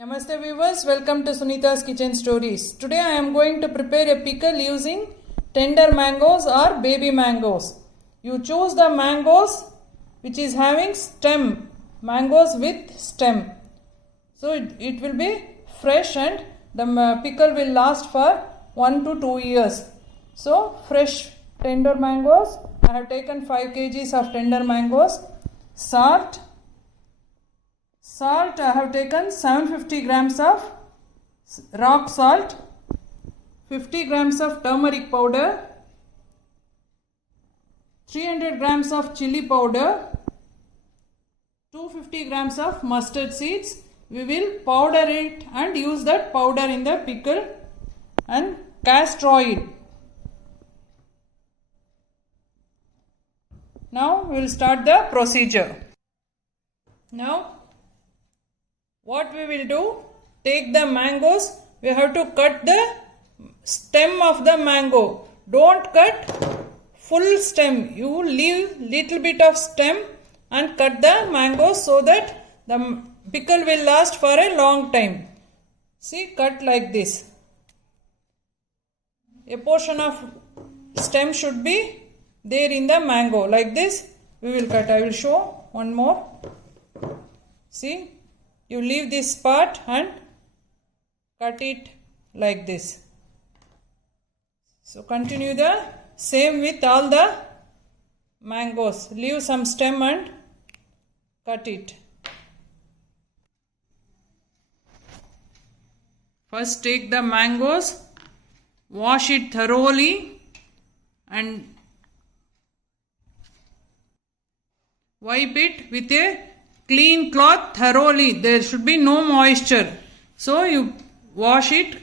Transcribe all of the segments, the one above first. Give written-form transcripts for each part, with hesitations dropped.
Namaste viewers, welcome to Sunita's Kitchen Stories. Today I am going to prepare a pickle using tender mangoes or baby mangoes. You choose the mangoes which is having stem, mangoes with stem. So it will be fresh and the pickle will last for 1 to 2 years. So fresh tender mangoes, I have taken 5 kgs of tender mangoes. Salt, I have taken 750 grams of rock salt, 50 grams of turmeric powder, 300 grams of chili powder, 250 grams of mustard seeds. We will powder it and use that powder in the pickle, and castor oil. Now we will start the procedure. Now what we will do, take the mangoes, we have to cut the stem of the mango. Don't cut full stem, you leave little bit of stem and cut the mango so that the pickle will last for a long time. See, cut like this. A portion of stem should be there in the mango. Like this we will cut. I will show one more. See, you leave this part and cut it like this. So continue the same with all the mangoes. Leave some stem and cut it. First take the mangoes, wash it thoroughly and wipe it with a clean cloth thoroughly. There should be no moisture. So you wash it,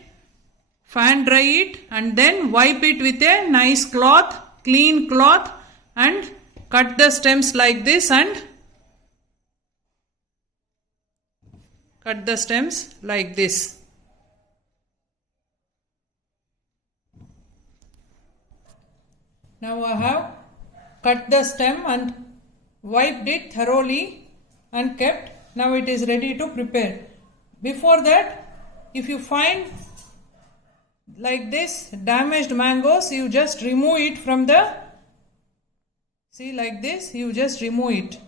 fan dry it and then wipe it with a nice cloth, clean cloth, and cut the stems like this and cut the stems like this. Now I have cut the stem and wiped it thoroughly and kept. Now it is ready to prepare. Before that, if you find like this damaged mangoes, you just remove it from the, see like this, you just remove it.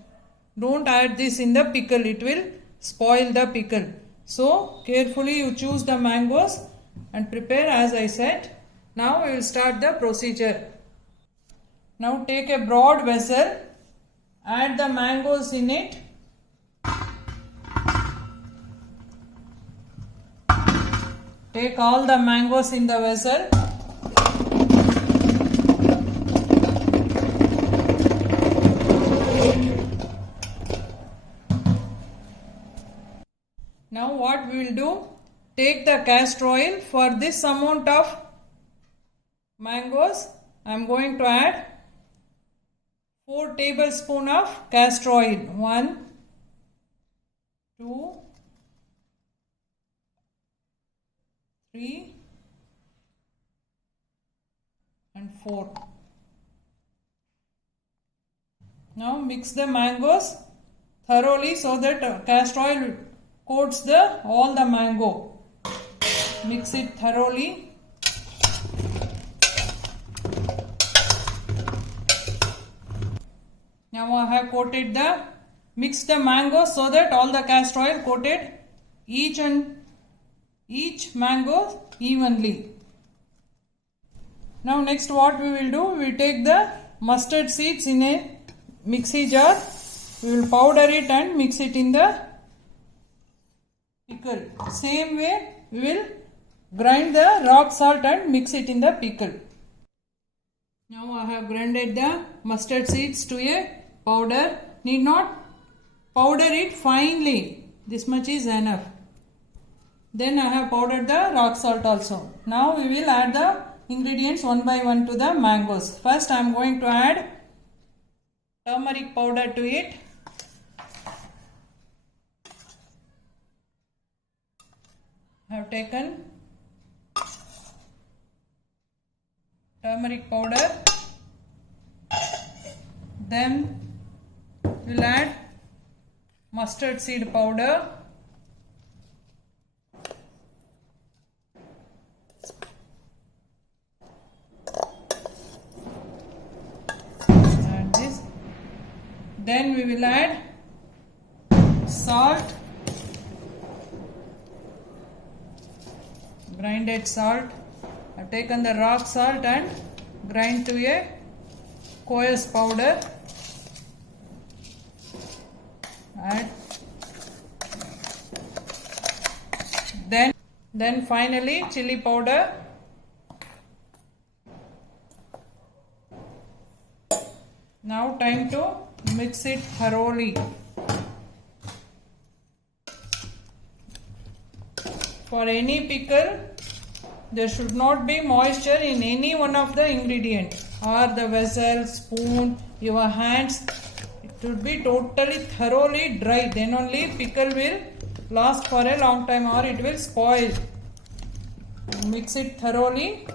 Don't add this in the pickle, it will spoil the pickle. So carefully you choose the mangoes and prepare as I said. Now we will start the procedure. Now take a broad vessel, add the mangoes in it. Take all the mangoes in the vessel. Now what we will do, take the castor oil. For this amount of mangoes, I am going to add 4 tablespoons of castor oil. 1, 2, 3 and 4. Now mix the mangoes thoroughly so that castor oil coats all the mango. Mix it thoroughly. Now I have coated mixed the mango so that all the castor oil coated each mango evenly. Now next what we will do, we will take the mustard seeds in a mixie jar. We will powder it and mix it in the pickle. Same way we will grind the rock salt and mix it in the pickle. Now I have grinded the mustard seeds to a powder. Need not powder it finely. This much is enough. Then I have powdered the rock salt also. Now we will add the ingredients one by one to the mangoes. First I am going to add turmeric powder to it. I have taken turmeric powder. Then we will add mustard seed powder. Then we will add salt, grinded salt. I have taken the rock salt and grind to a coarse powder. Add. Then finally chili powder. Now time to mix it thoroughly. For any pickle, there should not be moisture in any one of the ingredients or the vessel, spoon, your hands. It should be totally thoroughly dry. Then only pickle will last for a long time or it will spoil. Mix it thoroughly.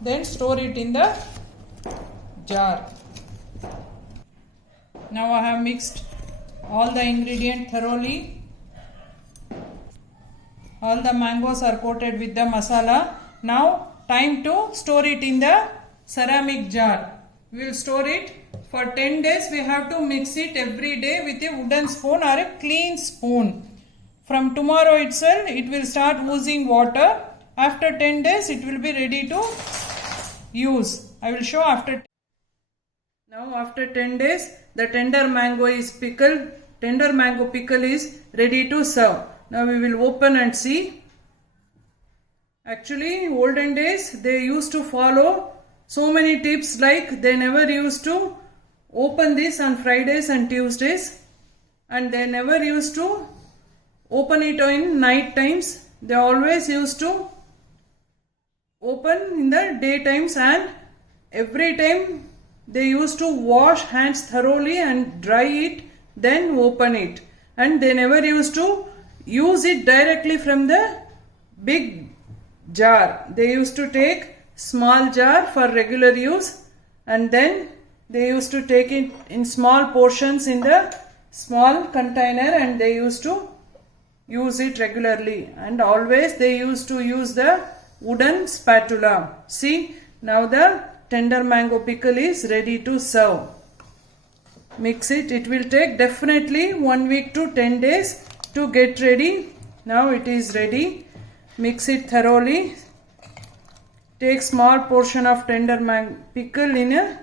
Then store it in the jar. Now I have mixed all the ingredients thoroughly. All the mangoes are coated with the masala. Now time to store it in the ceramic jar. We will store it for 10 days. We have to mix it every day with a wooden spoon or a clean spoon. From tomorrow itself it will start oozing water. After 10 days it will be ready to use. I will show after. Now after 10 days the tender mango is pickled. Tender mango pickle is ready to serve. Now we will open and see. Actually olden days they used to follow so many tips, like they never used to open this on Fridays and Tuesdays, and they never used to open it in night times. They always used to open in the day times, and every time they used to wash hands thoroughly and dry it, then open it. And they never used to use it directly from the big jar. They used to take small jar for regular use, and then they used to take it in small portions in the small container, and they used to use it regularly. And always they used to use the wooden spatula. See, now the tender mango pickle is ready to serve. Mix it. It will take definitely 1 week to 10 days to get ready. Now it is ready. Mix it thoroughly. Take small portion of tender mango pickle in a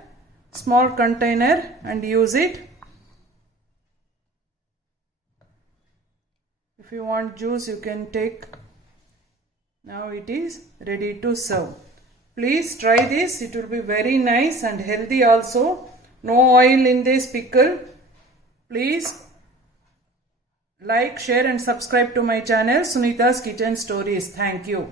small container and use it. If you want juice, you can take. Now it is ready to serve. Please try this. It will be very nice and healthy also. No oil in this pickle. Please like, share and subscribe to my channel Sunita's Kitchen Stories. Thank you.